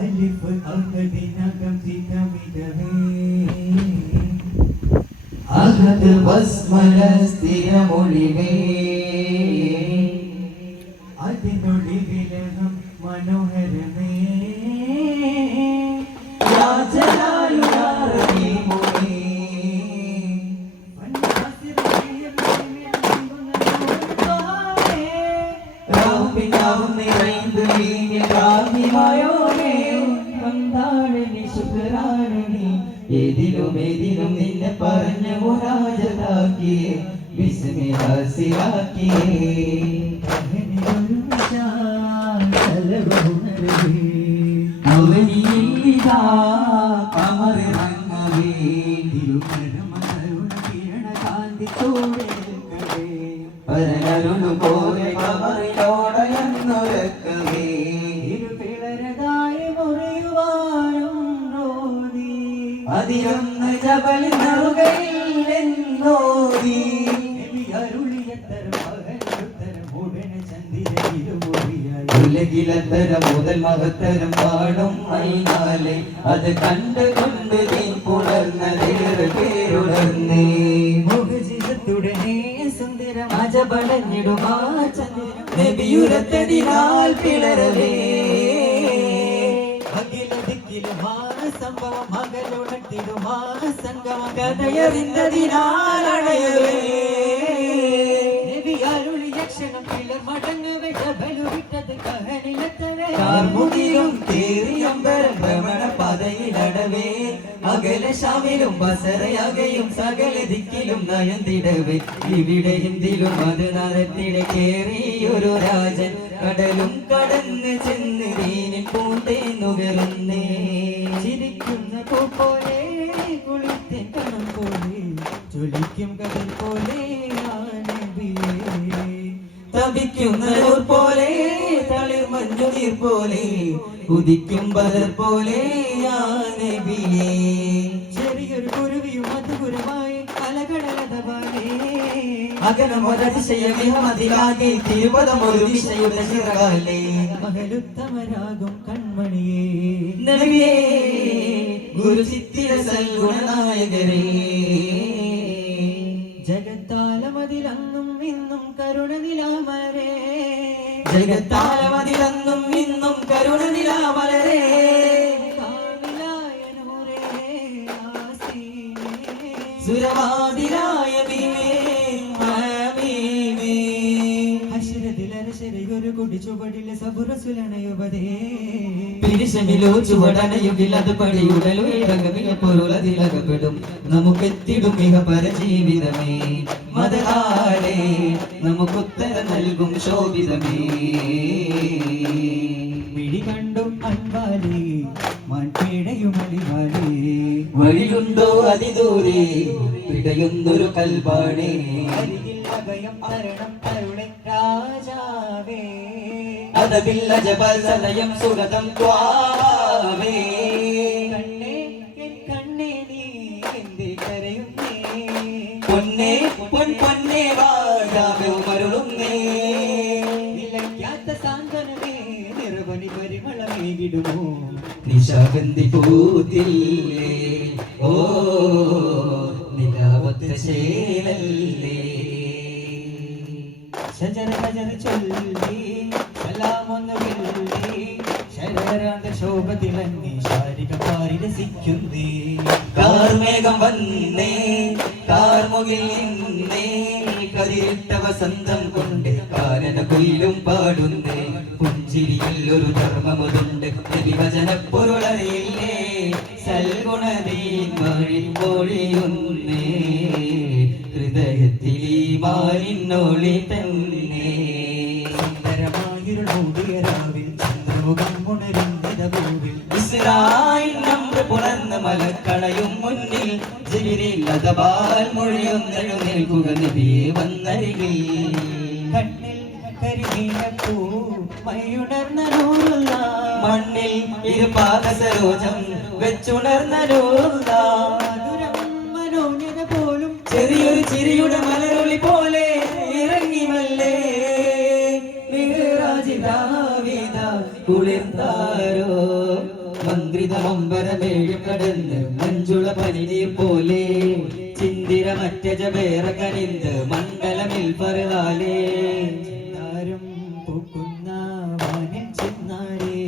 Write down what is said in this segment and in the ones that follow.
അലിഫ് അഹദിനകം തിതമിതവേ അഹദ് വസ്മല സ്ഥിരമൊളിവേ അതിനൊളിവിലകം മനോഹരമേ യാ ജലാലു യാ റഹീമുനീ രാവും നിറൈந்து വീഞ്ഞ രാഹിമായോനേ വന്താളെ നീ ശുക്രാനെ നീ ഏതിലും നിന്നെ പറഞ്ഞ മുനാജതാക്കി ബിസ്മില്ലാഹിലാക്കി അവനിയിലിതാ അമർ റംഗവേ തിരുകരമരുണ കിരണ കാന്തിത്തോടെ പരനരുണു പോലെ കമറിലോടയെന്നുരക്കവേ ഇരുപിളരതായി മുറിയുവാനും നോദി അതിരൊന്ന് ജബൽ നറുകയിൽ എന്നോദി ഉലകിലത്തരം മുതൽ മഹത്തരം പാടും മൈനാലെ അത് കണ്ടുകൊണ്ട് നീ പുലർന്നതേറെ പേരുടർന്നേ മുഖജിതത്തുടനെ സുന്ദരം അജബടഞ്ഞിടുമാ ചന്ദ്രം നബിയുരത്തതിനാൽ പിളരവേ അഖില ദിക്കിലുമാ സംഭവം മകളുണർത്തിടുമാ സംഗമ കഥയറിന്തതിനാൽ അണയവേ ക്ഷണം പിളർ മടങ്ങവേ ഡബലു വിട്ടത് കഹനിലത്തവേ കാർമുകിലും തേറിയമ്പരം ഭ്രമണ പാതയിലടവേ അകല ശാമിലും ബസറയാകയും സകല ദിക്കിലും നയന്തിടവേ ഇവിടെ ഹിന്ദിലും അത് നരത്തിടെ കേറിയൊരു രാജൻ കടലും കടന്ന് ചെന്ന് നീനിൽ പൂന്തേന്നുകരുന്നേ ചിരിക്കുന്ന പൂ പോലെ കുളിത്തേൻ കണം പോലെ ചൊലിക്കും കടൽ പോലെ തപിക്കുന്നോർ പോലെ തളിർ മഞ്ഞുനീർ പോലെ ഉദിക്കും ബദർ പോലെ നബിയേ ചെറിയൊരു കുരുവിയും മധുരമായി അലകടലതവാനേ അകലമൊരതിശയ വിഹമതിലാകെ തിരുപദമൊരു വിഷയുടെ ചിറകാലേ മകളുത്തമരാകും കൺമണിയേ നബിയേ ഗുരു ചിത്തിര സൽഗുണനായകരേ ജഗത്താലമതിലങ്ങും ഇന്നും കരുണ നിലാമലരേ ജഗത്താലമതിലങ്ങും ഇന്നും കരുണ നിലാമലരേ സുരവാതിലായ ഒരു കുടി ചുവടിലെ സബുറസുലണയുവതേ പിരിശമിലോ ചുവടനയുകിൽ അത് പടിയുടലോ ഇറങ്ങമിയ പൊരുളതിലകപ്പെടും നമുക്കെത്തിടും മിക പരജീവിതമേ മതകാലേ നമുക്കുത്തരം നൽകും ശോഭിതമേ മിഴി കണ്ടും അൻപാലേ മൺപേടയുമണിവാലേ വഴിയുണ്ടോ അതിദൂരെ പിടയുന്നൊരു കൽപാടേ അഭയം തരണം തരുണ രാജാവേ അതബില്ല ജബൽ സദയം സുഗതം ത്വാവേ കണ്ണേ കണ്ണേ നീ എന്തേ കരയുന്നേ പൊന്നേ പൊന്നേ വാഴാവേ മരുളുന്നേ നിലയ്ക്കാത്ത സാന്ത്വനമേ നിറവനി പരിമളമേകിടുമോ നിശാഗന്ധി പൂത്തില്ലേ ഓ നിലാവത്ത ശേലല്ലേ ശജര ശജര ചൊല്ലി സലാമൊന്നു വെള്ളി ശരരാന്ത ശോഭത്തിലങ്ങി ശാരിക പാരി രസിക്കുന്നേ കാർമേഘം വന്നേ കാർമുകിൽ നിന്നേ കതിരിട്ട വസന്തം കൊണ്ട് കാനന കൊയിലും പാടുന്നേ പുഞ്ചിരിയിൽ ഒരു ധർമ്മമുണ്ട് വിഭജന പൊരുളറിയില്ലേ സൽഗുണതീൻ വഴി പൊഴിയുന്നേ ഹൃദയത്തിൽ ഈ മാലിന്നോളി തന്നെ സുന്ദരമായിരുളോടിയരാവിൽ ചന്ദ്രമുഖം ഉണരുന്നിതഭൂവിൽ ഇസ്രായേൽ നമ്മൾ പുണർന്ന മലക്കളയും മുന്നിൽ ജിബിരില്ലതപാൽ മൊഴിയൊന്നെഴുന്നേൽക്കുക നബിയെ വന്നരികിൽ കണ്ണിൽ കരിമീനപ്പൂ മയുണർന്ന നൂറുള്ള മണ്ണിൽ ഇരുപാദ സരോജം വെച്ചുണർന്ന നൂറുള്ള മനോജ്ഞത പോലും ചെറിയൊരു ചിരിയുടെ മലരൊളി പോലെ ഇറങ്ങി മല്ലേ രാവിത കുളിർത്താരോ മന്ത്രിത മമ്പരമേഴും കടന്ന് മഞ്ജുള പനിനീർ പോലെ ചിന്തിര മറ്റജ വേറെ കനിന്ത് മണ്ഡലമിൽ പറവാലേ ചിന്നാരം പൂക്കുന്ന വാനിൽ ചിന്നാരേ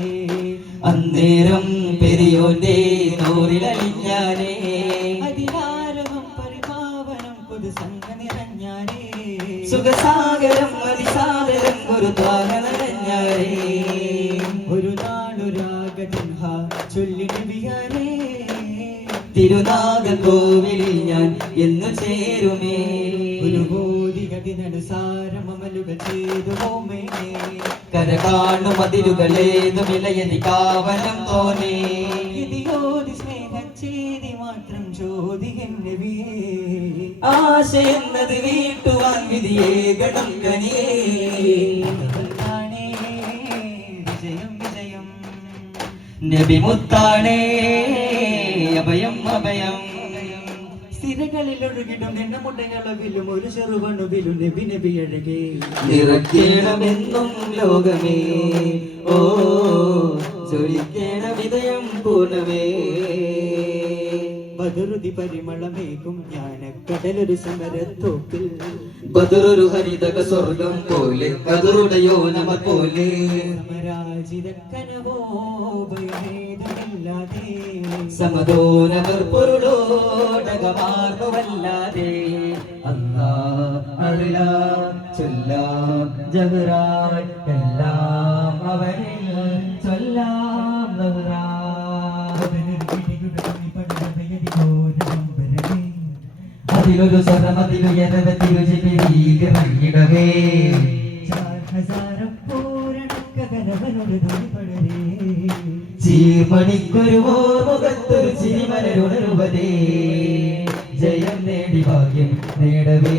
അന്നേരം പെരിയോന്റെ നോറിലലിഞ്ഞാനേ അതിഹാരവും പരിപാവനം പുതുസംഘ നിറഞ്ഞാനേ സുഖസാഗരം അതിസാദരം ഗുരുദ്വാര നിറഞ്ഞാരേ ഒരു നാടൊരാഗതിൻഹ ചൊല്ലി നബിയാരേ തിരുനാഗകോവിലിൽ ഞാൻ എന്നു ചേരുമേ ഒരു ബോധികതിനനുസാരമലുകൾ ചെയ്തു ഹോമേനേ കര കാണും അതിരുകളേതു വിലയതി കാവനം തോന്നേ ഇതിയോതി സ്നേഹച്ചേതി മാത്രം ചോദിക്കും നബിയേ ആശയെന്നത് വീട്ടുവാൻ വിധിയേ ഗണം കനിയേ വിജയം വിജയം നബി മുത്താണേ അഭയം അഭയം സ്ഥിരകളിൽ ഒഴുകിടും എണ്ണമുട്ടകളവിലും ഒരു ചെറുവണുവിലും നബി നബി അഴകേ നിറയ്ക്കണമെന്നും ലോകമേ ഓ ചൊരിക്കേണ വിതയം പൂർണ്ണമേ ബദറുതി പരിമളമേകും ജ്ഞാനക്കടലൊരു സമരത്തോപ്പിൽ ബദറൊരു ഹരിതക സ്വർഗം പോലെ കതറുടയോ നമ പോലെ സമരാജിതക്കനവോ ഭേദമില്ലാതെ സമതോനവർ പൊരുളോടകമാർവല്ലാതെ അല്ലാ അല്ലാ ചൊല്ലാം ജഹറാൻ എല്ലാം അവനിൽ ചൊല്ലാം നഹറാൻ അതിലൊരു സ്വരമതിലുയരവത്തിരുചിടവേ ചീമണിക്കൊരു മുഖത്തൊരു ചിരിമലരുണരുവതേ ജയം നേടി ഭാഗ്യം നേടവേ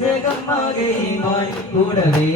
ജഗമാകെ കൂടവേ